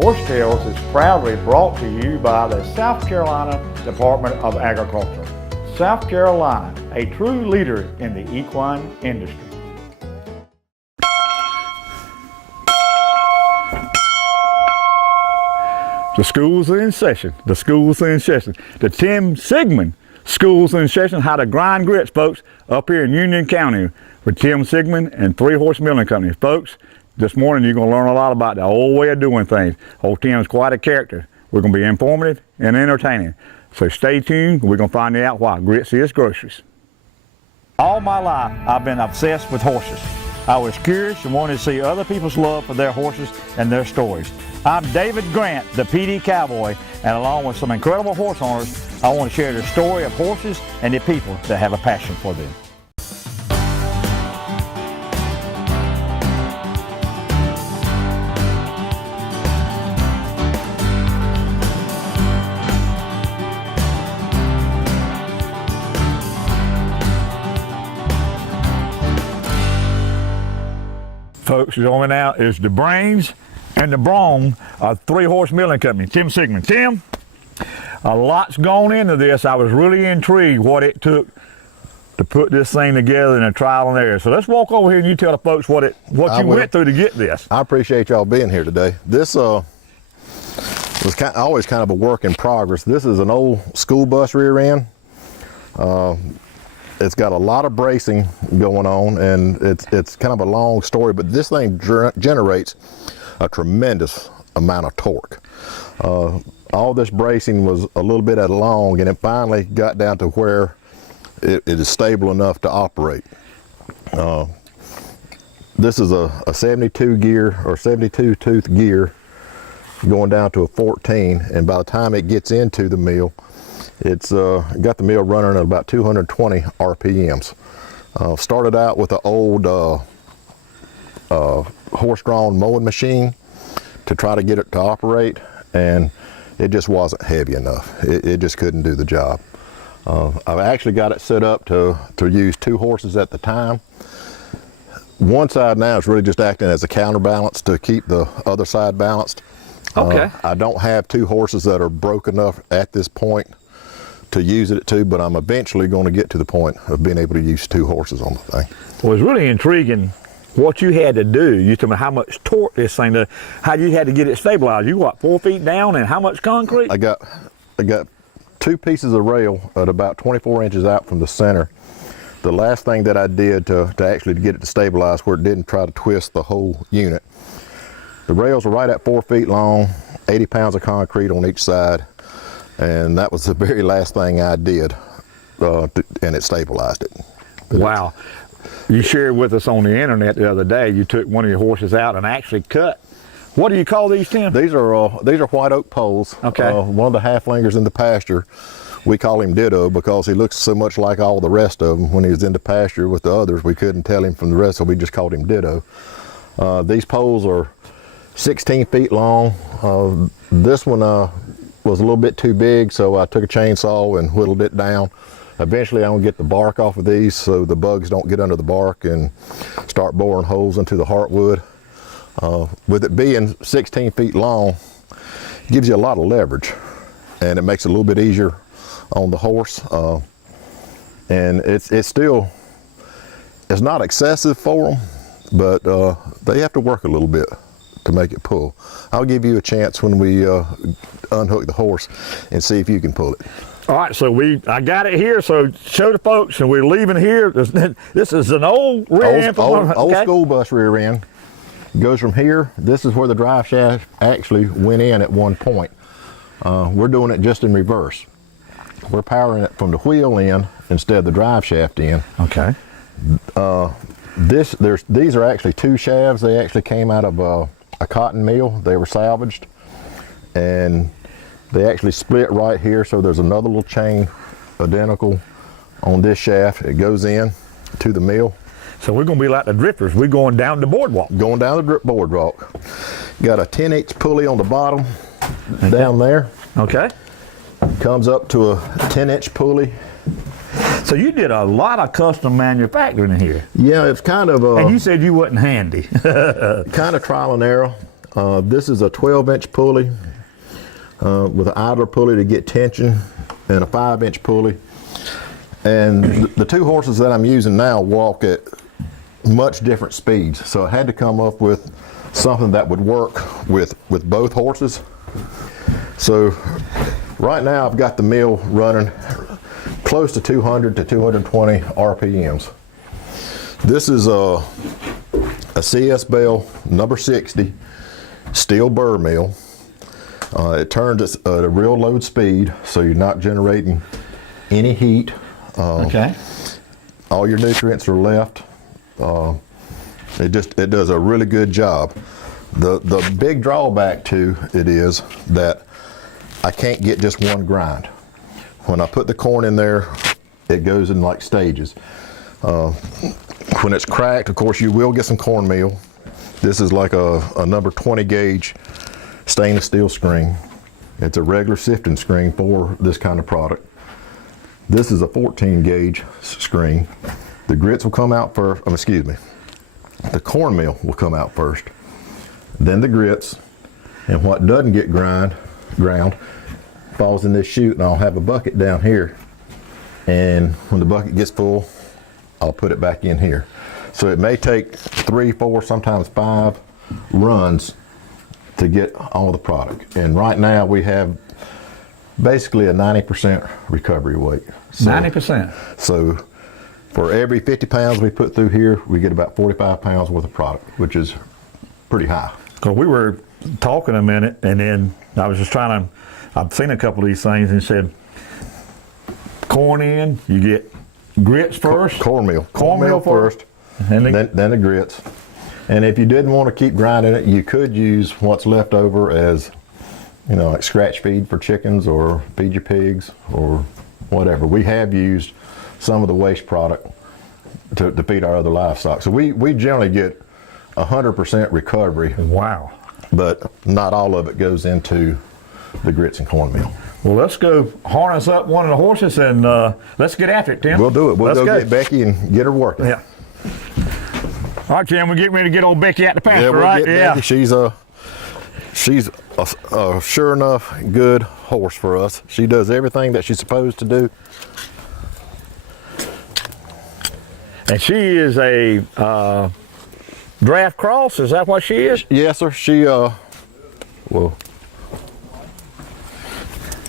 Horse Tales is proudly brought to you by the South Carolina Department of Agriculture. South Carolina, a true leader in the equine industry. The schools are in session. The schools are in session. The Tim Sigmund Schools in Session, how to grind grits, folks, up here in Union County with Tim Sigmund and 3 Horse Milling Company. Folks, this morning you're going to learn a lot about the old way of doing things. Old Tim's quite a character. We're going to be informative and entertaining. So stay tuned. We're going to find out why grits is groceries. All my life, I've been obsessed with horses. I was curious and wanted to see other people's love for their horses and their stories. I'm David Grant, the PD Cowboy, and along with some incredible horse owners, I want to share the story of horses and the people that have a passion for them. Folks, joining now is the brains and the brawn of 3 Horse Milling Company, Tim Sigmund. Tim, a lot's gone into this. I was really intrigued what it took to put this thing together in a trial and error. So let's walk over here and you tell the folks what you went through to get this. I appreciate y'all being here today. This was always kind of a work in progress. This is an old school bus rear end. It's got a lot of bracing going on, and it's kind of a long story, but this thing generates a tremendous amount of torque. All this bracing was a little bit at long, and it finally got down to where it is stable enough to operate. This is a 72 gear or 72 tooth gear going down to a 14, and by the time it gets into the mill, it's got the mill running at about 220 RPMs. Started out with an old horse-drawn mowing machine to try to get it to operate, and it just wasn't heavy enough. It just couldn't do the job. I've actually got it set up to use 2 horses at the time. One side now is really just acting as a counterbalance to keep the other side balanced. Okay. I don't have 2 horses that are broke enough at this point to use it to, but I'm eventually going to get to the point of being able to use 2 horses on the thing. Well, it's really intriguing what you had to do. You told me how much torque this thing, how you had to get it stabilized. You what, 4 feet down and how much concrete? I got 2 pieces of rail at about 24 inches out from the center. The last thing that I did to actually get it to stabilize where it didn't try to twist the whole unit. The rails are right at 4 feet long, 80 pounds of concrete on each side. And that was the very last thing I did, and it stabilized it. Wow. You shared with us on the internet the other day, you took one of your horses out and actually cut. What do you call these, Tim? These are white oak poles. Okay. One of the halflingers in the pasture, we call him Ditto because he looks so much like all the rest of them. When he was in the pasture with the others, we couldn't tell him from the rest, so we just called him Ditto. These poles are 16 feet long. This one was a little bit too big, so I took a chainsaw and whittled it down. Eventually I'm gonna get the bark off of these so the bugs don't get under the bark and start boring holes into the heartwood. With it being 16 feet long, it gives you a lot of leverage, and it makes it a little bit easier on the horse. And it's not excessive for them, but they have to work a little bit to make it pull. I'll give you a chance when we unhook the horse and see if you can pull it. All right, so I got it here, so show the folks, and we're leaving here. This is an old rear end. Old school bus rear end. Goes from here. This is where the drive shaft actually went in at one point. We're doing it just in reverse. We're powering it from the wheel in instead of the drive shaft in. Okay. These are actually 2 shafts. They actually came out of a cotton mill. They were salvaged, and they actually split right here, so there's another little chain identical on this shaft. It goes in to the mill. So we're going to be like the drifters. We're going down the boardwalk. Going down the boardwalk. Got a 10-inch pulley on the bottom down there. Okay. Comes up to a 10-inch pulley. So you did a lot of custom manufacturing here. Yeah, it's kind of and you said you wasn't handy. kind of trial and error. This is a 12-inch pulley with an idler pulley to get tension and a 5-inch pulley. And the two horses that I'm using now walk at much different speeds. So I had to come up with something that would work with both horses. So right now I've got the mill running close to 200 to 220 RPMs. This is a CS Bell number 60 steel burr mill. It turns at a real low speed, so you're not generating any heat. Okay. All your nutrients are left. It does a really good job. The big drawback to it is that I can't get just one grind. When I put the corn in there, it goes in like stages. When it's cracked, of course, you will get some cornmeal. This is like a number 20 gauge stainless steel screen. It's a regular sifting screen for this kind of product. This is a 14 gauge screen. The grits will come out first, the cornmeal will come out first, then the grits, and what doesn't get ground falls in this chute, and I'll have a bucket down here, and when the bucket gets full, I'll put it back in here. So it may take 3, 4, sometimes 5 runs to get all the product. And right now we have basically a 90% recovery weight. 90%. So for every 50 pounds we put through here, we get about 45 pounds worth of product, which is pretty high. Because we were talking a minute, and then I was just trying to, I've seen a couple of these things and said, corn in, you get grits first. Cornmeal first. And then the grits. And if you didn't want to keep grinding it, you could use what's left over as, like scratch feed for chickens or feed your pigs or whatever. We have used some of the waste product to feed our other livestock. So we generally get 100% recovery. Wow. But not all of it goes into the grits and cornmeal. Well, let's go harness up one of the horses and let's get after it, Tim. We'll do it. We'll go get Becky and get her working. Yeah. All right, Tim, we're getting ready to get old Becky out the pasture, right? Yeah. Becky. She's a sure enough good horse for us. She does everything that she's supposed to do. And she is a draft cross. Is that what she is? Yes, sir. She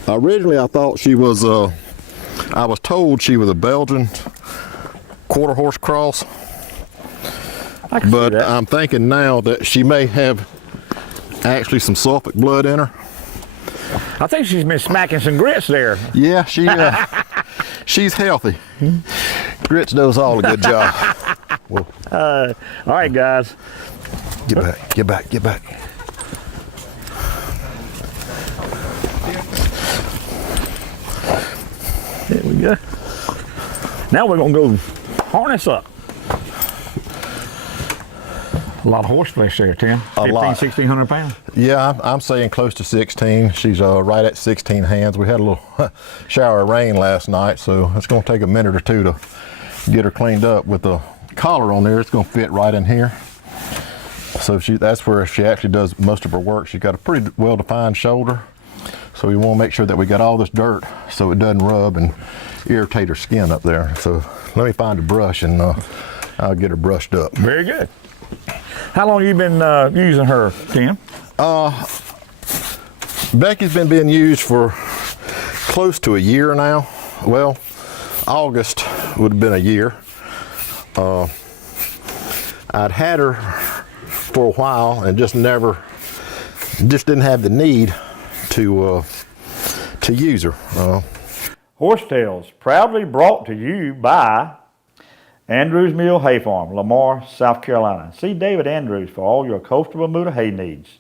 originally I thought she was I was told she was a Belgian quarter horse cross. But I'm thinking now that she may have actually some Suffolk blood in her. I think she's been smacking some grits there. Yeah, she's healthy. Grits does all a good job. Well, all right, guys. Get back. There we go. Now we're gonna go harness up. A lot of horse flesh there, Tim. 1,600 pounds. Yeah, I'm saying close to 16. She's right at 16 hands. We had a little shower of rain last night, so it's going to take a minute or two to get her cleaned up. With the collar on there, it's going to fit right in here. So that's where she actually does most of her work. She's got a pretty well-defined shoulder, so we want to make sure that we got all this dirt so it doesn't rub and irritate her skin up there. So let me find a brush and I'll get her brushed up. Very good. How long have you been using her, Tim? Becky's been being used for close to a year now. Well, August would have been a year. I'd had her for a while and just didn't have the need to use her. Horsetails, proudly brought to you by Andrews Mill Hay Farm, Lamar, South Carolina. See David Andrews for all your coastal Bermuda hay needs.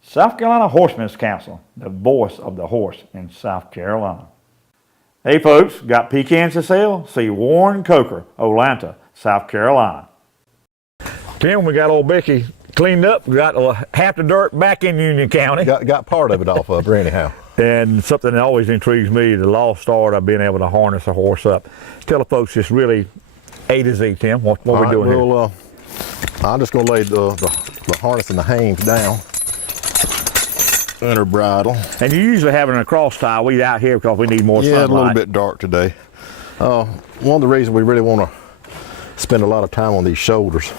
South Carolina Horsemen's Council, the voice of the horse in South Carolina. Hey folks, got pecans to sell? See Warren Coker, Olathe, South Carolina. Tim, we got old Becky cleaned up. We got half the dirt back in Union County. Got part of it off of her anyhow. And something that always intrigues me, the lost art of being able to harness a horse up. Tell the folks just really A to Z, Tim, what we're doing here. I'm just gonna lay the harness and the hames down under bridle. And you usually have it in a cross tie. We out here because we need more sunlight. Yeah, a little bit dark today. One of the reasons we really want to spend a lot of time on these shoulders,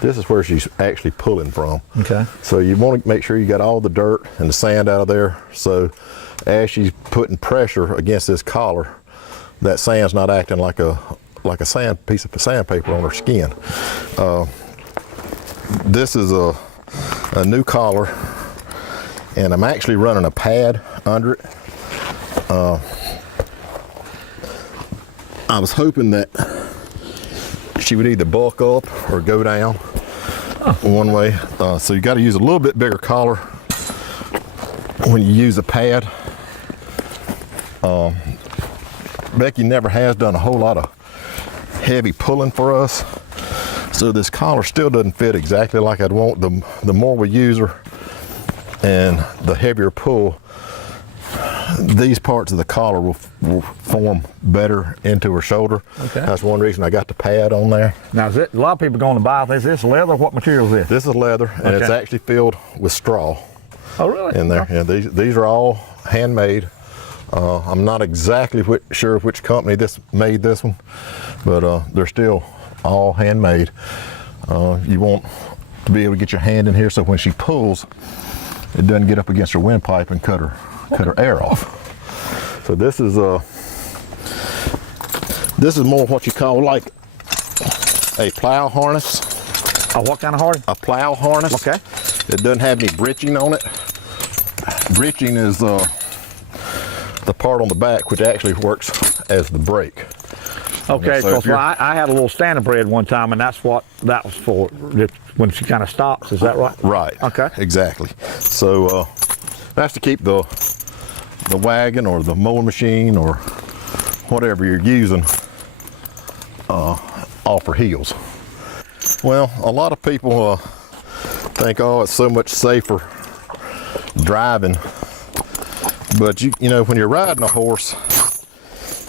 this is where she's actually pulling from. Okay. So you want to make sure you got all the dirt and the sand out of there, so as she's putting pressure against this collar, that sand's not acting like a piece of sandpaper on her skin. This is a new collar, and I'm actually running a pad under it. I was hoping that she would either bulk up or go down one way. So you got to use a little bit bigger collar when you use a pad. Becky never has done a whole lot of heavy pulling for us, so this collar still doesn't fit exactly like I'd want. The more we use her and the heavier pull, these parts of the collar will form better into her shoulder. Okay. That's one reason I got the pad on there. Now, a lot of people going to buy this. Is this leather? What material is this? This is leather, and it's actually filled with straw. Oh, really? In there. Oh. Yeah, these are all handmade. I'm not exactly sure which company made this one, but they're still all handmade. You want to be able to get your hand in here so when she pulls, it doesn't get up against her windpipe and cut her air off. So this is more what you call like a plow harness. Oh, what kind of harness? A plow harness. Okay. It doesn't have any breeching on it. Breeching is the part on the back which actually works as the brake. Okay, So because I had a little standardbred one time, and that's what that was for, when she kind of stops. Is that right? Right. Okay. Exactly. So that's to keep the wagon or the mowing machine or whatever you're using off her heels. Well, a lot of people think, oh, it's so much safer driving, but you know, when you're riding a horse,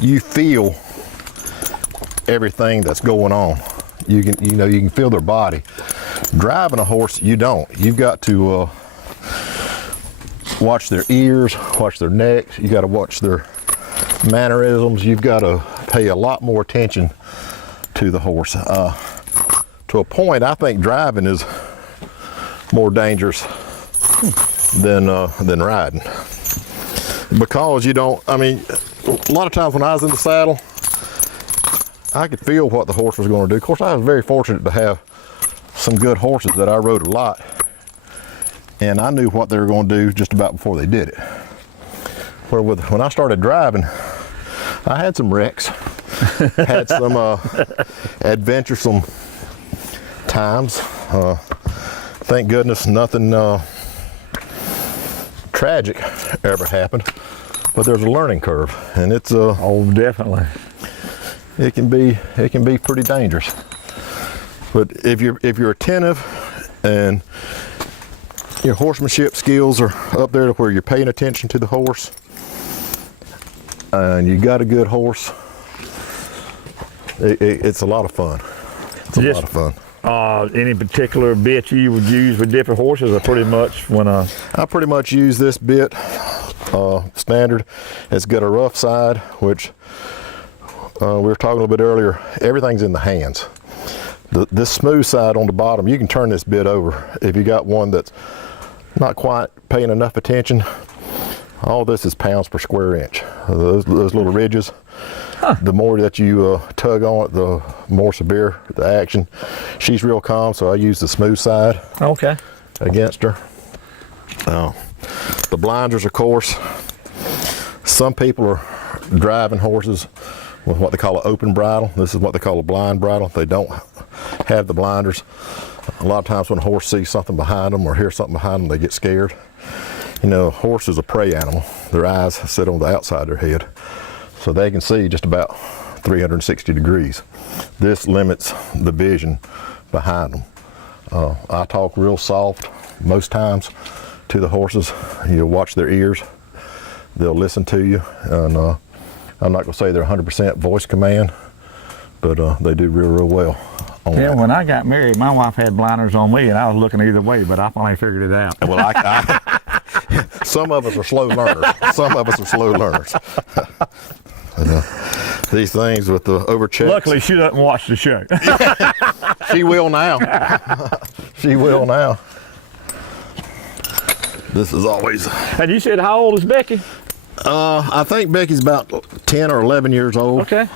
you feel everything that's going on. You can feel their body. Driving a horse, you don't. You've got to watch their ears, watch their necks. You got to watch their mannerisms. You've got to pay a lot more attention to the horse. To a point, I think driving is more dangerous than riding, because you don't. I mean, a lot of times when I was in the saddle, I could feel what the horse was going to do. Of course, I was very fortunate to have some good horses that I rode a lot, and I knew what they were going to do just about before they did it. Where when I started driving, I had some wrecks, had some adventuresome times. Thank goodness nothing tragic ever happened, but there's a learning curve, and it's Oh, definitely. it can be pretty dangerous. But if you're attentive and your horsemanship skills are up there to where you're paying attention to the horse, and you got a good horse, it's a lot of fun. It's a lot of fun. Any particular bit you would use with different horses, or pretty much when I pretty much use this bit standard. It's got a rough side, which we were talking a little bit earlier. Everything's in the hands. This smooth side on the bottom, you can turn this bit over if you got one that's not quite paying enough attention. All this is pounds per square inch. Those little ridges. The more that you tug on it, the more severe the action. She's real calm, so I use the smooth side against her. The blinders, of course. Some people are driving horses with what they call an open bridle. This is what they call a blind bridle. They don't have the blinders. A lot of times when a horse sees something behind them or hears something behind them, they get scared. You know, a horse is a prey animal. Their eyes sit on the outside of their head, so they can see just about 360 degrees. This limits the vision behind them. I talk real soft most times to the horses. You'll watch their ears. They'll listen to you, and I'm not going to say they're 100% voice command, but they do real well on Yeah, that. when I got married, my wife had blinders on me, and I was looking either way, but I finally figured it out. Well, some of us are slow learners. Some of us are slow learners. These things with the overchecks. Luckily, she doesn't watch the show. She will now. She will now. This is always. And you said, how old is Becky? I think Becky's about 10 or 11 years old. Okay.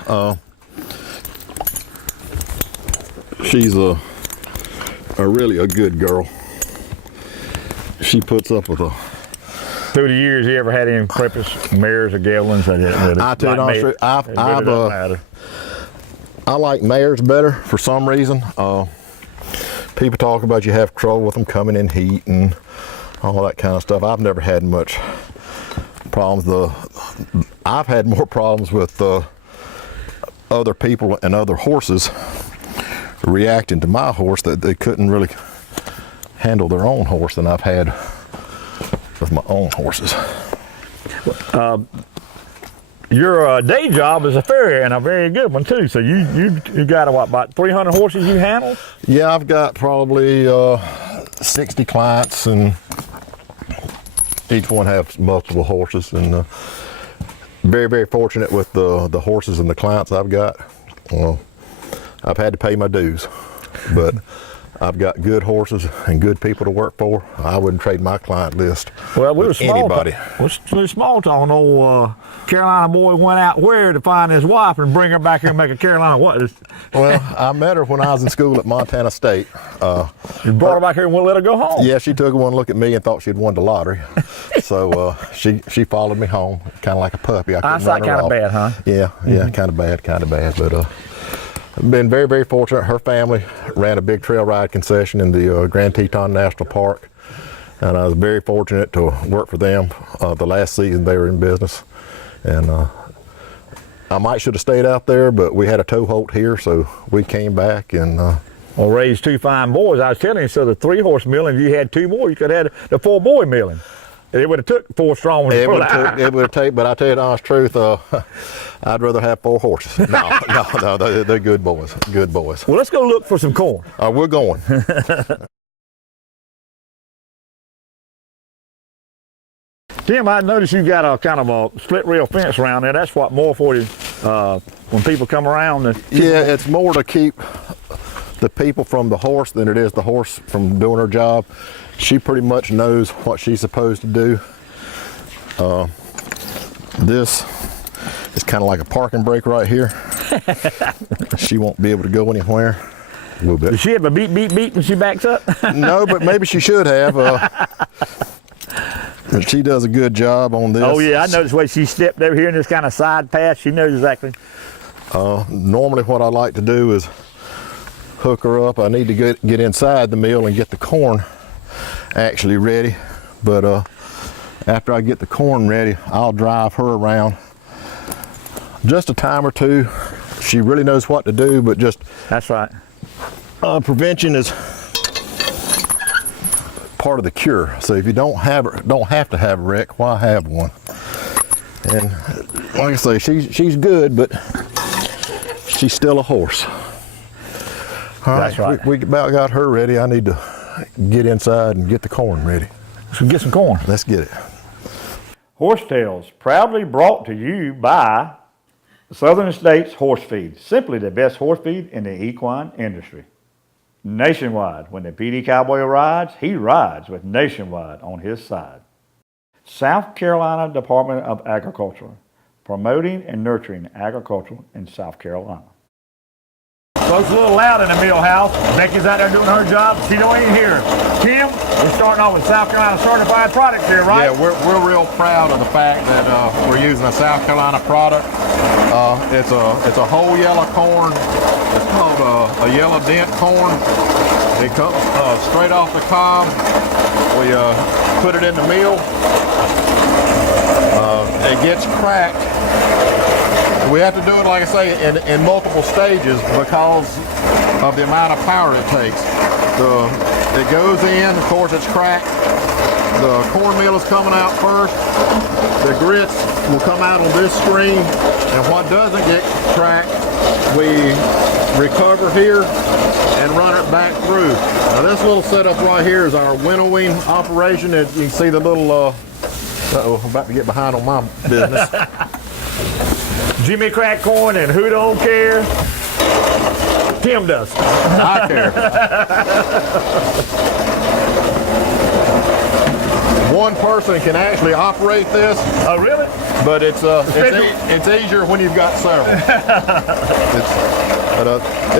She's a really a good girl. She puts up with a. Through the years, you ever had any preface mares or geldings? I tell you the honest truth, I like mares better for some reason. People talk about you have trouble with them coming in heat and all that kind of stuff. I've never had much problems. I've had more problems with other people and other horses reacting to my horse that they couldn't really handle their own horse than I've had with my own horses. Your day job is a farrier, and a very good one too. So you got about 300 horses you handle? Yeah, I've got probably 60 clients, and each one has multiple horses. And very, very fortunate with the horses and the clients I've got. Well, I've had to pay my dues, but I've got good horses and good people to work for. I wouldn't trade my client list Well, we were with small. anybody. We were small talking. Old Carolina boy went out where to find his wife and bring her back here and make a Carolina what? Well, I met her when I was in school at Montana State. You brought her back here and wouldn't let her go home. Yeah, she took one look at me and thought she'd won the lottery. So she followed me home, kind of like a puppy. I couldn't run her kind of off. bad, huh? Yeah, kind of bad. But I've been very, very fortunate. Her family ran a big trail ride concession in the Grand Teton National Park, and I was very fortunate to work for them the last season they were in business. And I might should have stayed out there, but we had a tow holt here, so we came back and. Well, raised two fine boys. I was telling you, so the 3-horse milling, if you had 2 more, you could have had the 4-boy milling. It would have took 4 strong ones. It would have taken, but I tell you the honest truth, I'd rather have 4 horses. No, they're good boys. Good boys. Well, let's go look for some corn. We're going. Tim, I noticed you got a kind of a split rail fence around there. That's what more for you when people come around. Yeah, it's more to keep the people from the horse than it is the horse from doing her job. She pretty much knows what she's supposed to do. This is kind of like a parking brake right here. She won't be able to go anywhere. A little bit. Does she have a beep, beep, beep when she backs up? No, but maybe she should have. But she does a good job on this. Oh yeah, I noticed the way she stepped over here in this kind of side path. She knows exactly. Normally what I like to do is hook her up. I need to get inside the mill and get the corn actually ready. But after I get the corn ready, I'll drive her around just a time or two. She really knows what to do, but just That's right. prevention is part of the cure. So if you don't have to have a wreck, why have one? And like I say, she's good, but she's still a horse. All That's right. We about got her ready. I need to get inside and get the corn ready. So get some corn. Let's get it. Horse Tales, proudly brought to you by Southern States Horse Feed, simply the best horse feed in the equine industry. Nationwide, when the PD Cowboy rides, he rides with Nationwide on his side. South Carolina Department of Agriculture, promoting and nurturing agriculture in South Carolina. Folks, a little loud in the mill house. Becky's out there doing her job. She don't even hear her. Tim, we're starting off with South Carolina certified products here, right? Yeah, we're real proud of the fact that we're using a South Carolina product. It's a whole yellow corn. It's called a yellow dent corn. It comes straight off the cob. We put it in the mill. It gets cracked. We have to do it, like I say, in multiple stages because of the amount of power it takes. It goes in, of course it's cracked. The cornmeal is coming out first. The grits will come out on this screen. And what doesn't get cracked, we recover here and run it back through. Now this little setup right here is our winnowing operation. You can see the little, uh-oh, I'm about to get behind on my business. Jimmy crack corn and who don't care? Tim does. I care. One person can actually operate this. Oh, really? But it's easier when you've got several.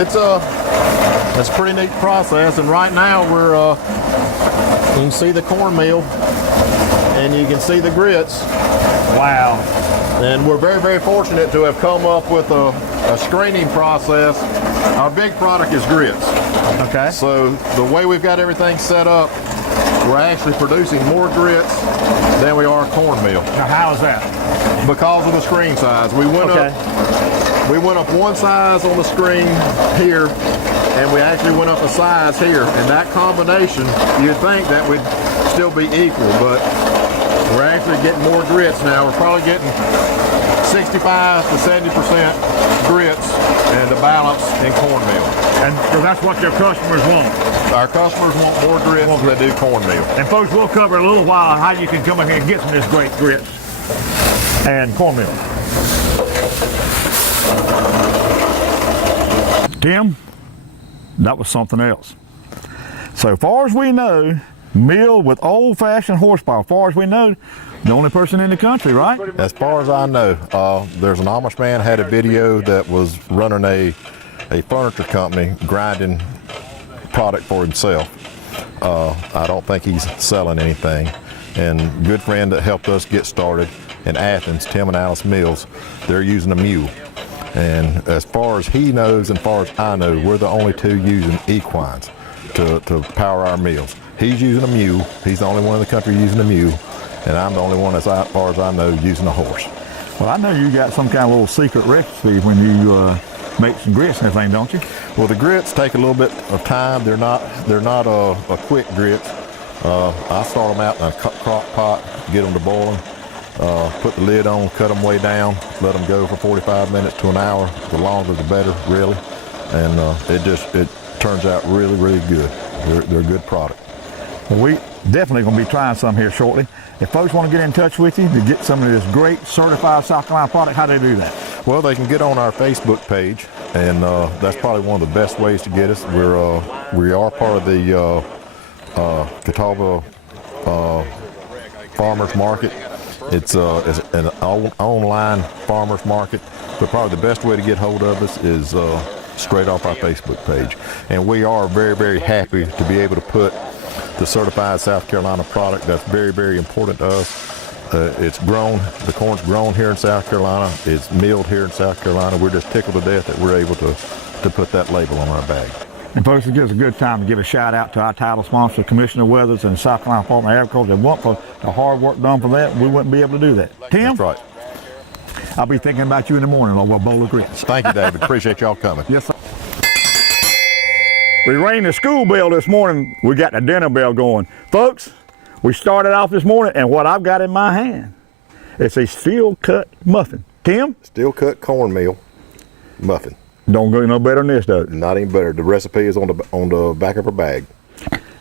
It's a pretty neat process. And right now you can see the cornmeal and you can see the grits. Wow. And we're very, very fortunate to have come up with a screening process. Our big product is grits. Okay. So the way we've got everything set up, we're actually producing more grits than we are cornmeal. Now how is that? Because of the screen size. We went up one size on the screen here, and we actually went up a size here. And that combination, you'd think that would still be equal, but we're actually getting more grits now. We're probably getting 65 to 70% grits and the balance in cornmeal. And so that's what your customers want. Our customers want more grits than they do cornmeal. And folks, we'll cover in a little while how you can come in here and get some of this great grits and cornmeal. Tim, that was something else. So far as we know, milled with old-fashioned horsepower. As far as we know, the only person in the country, right? As far as I know, there's an Amish man had a video that was running a furniture company grinding product for himself. I don't think he's selling anything. And good friend that helped us get started in Athens, Tim and Alice Mills, they're using a mule. And as far as he knows and as far as I know, we're the only two using equines to power our mills. He's using a mule. He's the only one in the country using a mule. And I'm the only one, as far as I know, using a horse. Well, I know you got some kind of little secret recipe when you make some grits and everything, don't you? Well, the grits take a little bit of time. They're not a quick grits. I start them out in a crock pot, get them to boiling, put the lid on, cut them way down, let them go for 45 minutes to an hour. The longer the better, really. And it turns out really, really good. They're a good product. Well, we definitely going to be trying some here shortly. If folks want to get in touch with you to get some of this great certified South Carolina product, how do they do that? Well, they can get on our Facebook page, and that's probably one of the best ways to get us. We are part of the Catawba Farmers Market. It's an online farmers market, but probably the best way to get hold of us is straight off our Facebook page. And we are very, very happy to be able to put the certified South Carolina product. That's very, very important to us. It's grown, the corn's grown here in South Carolina. It's milled here in South Carolina. We're just tickled to death that we're able to put that label on our bag. And folks, it gives a good time to give a shout out to our title sponsor, Commissioner Weathers and South Carolina Department of Agriculture. If it weren't for the hard work done for that, we wouldn't be able to do that. Tim? That's right. I'll be thinking about you in the morning over a bowl of grits. Thank you, David. Appreciate y'all coming. Yes, sir. We rang the school bell this morning. We got the dinner bell going. Folks, we started off this morning, and what I've got in my hand, it's a steel cut muffin. Tim? Steel cut cornmeal muffin. Don't go no better than this, does it? Not any better. The recipe is on the back of her bag.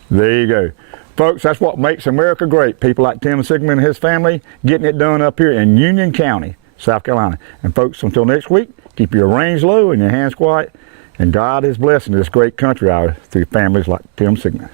There you go. Folks, that's what makes America great. People like Tim Sigmund and his family getting it done up here in Union County, South Carolina. And folks, until next week, keep your reins low and your hands quiet. And God is blessing this great country out through families like Tim Sigmund.